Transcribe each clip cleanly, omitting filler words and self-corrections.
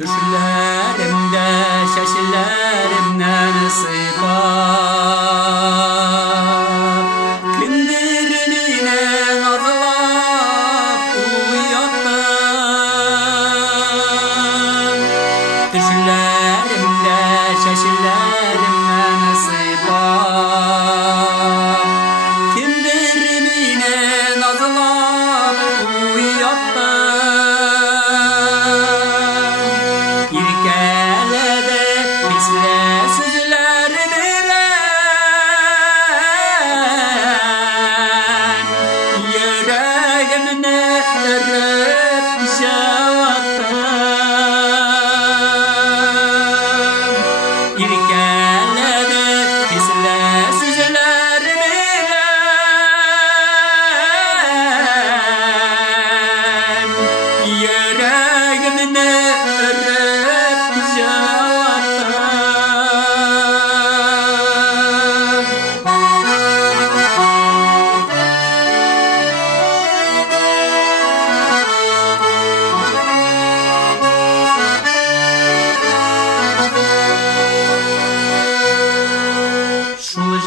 Düşlerimde şaşillerimden sıfat Kindirimine nazlap uyattım Düşlerimde şaşillerimden sıfat Kindirimine nazlap uyattım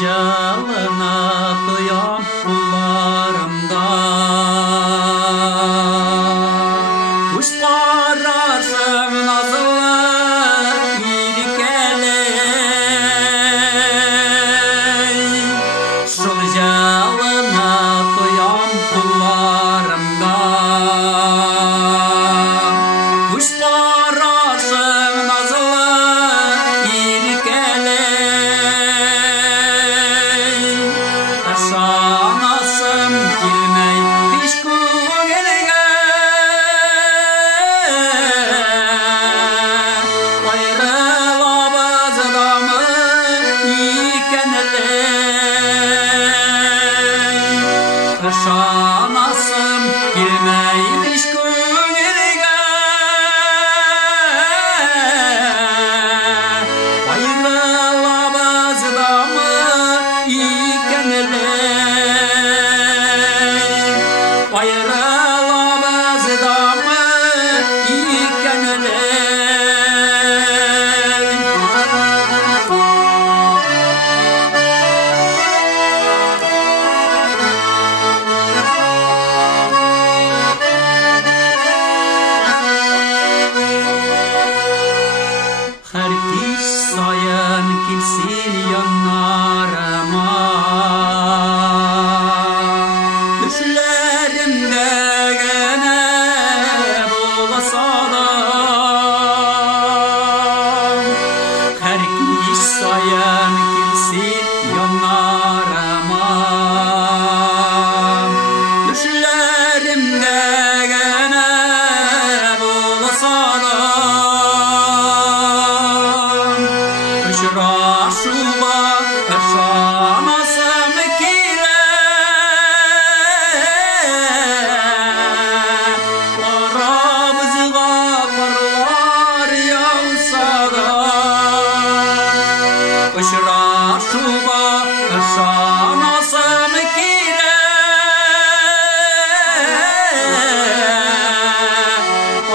Jalına doyam kullarımda Kuşlar arsın nazlı iyilik eley Şul jalına doyam kullarımda Kuşlar arsın nazlı iyilik Şanasım kilmey pişku gelge Ayrıla bazıdamı ikeneley Şanasım kilmey pişku gelge Ayrıla bazıdamı ikeneley Ayrılamaz damı ikeneley Her kiş sayın kimsin yanlarıma Düşlerimde gene bulasalam Her kiş sayan kimsin yanlarıma Düşlerimde gene bulasalam Işraşuba ışanasım kile Işraşuba ışanasım kile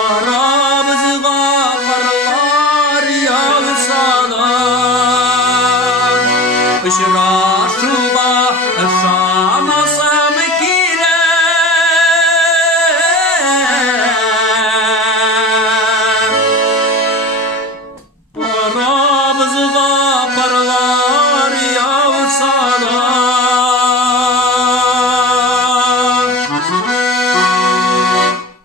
Arabızga parlar yağsa da Işraşuba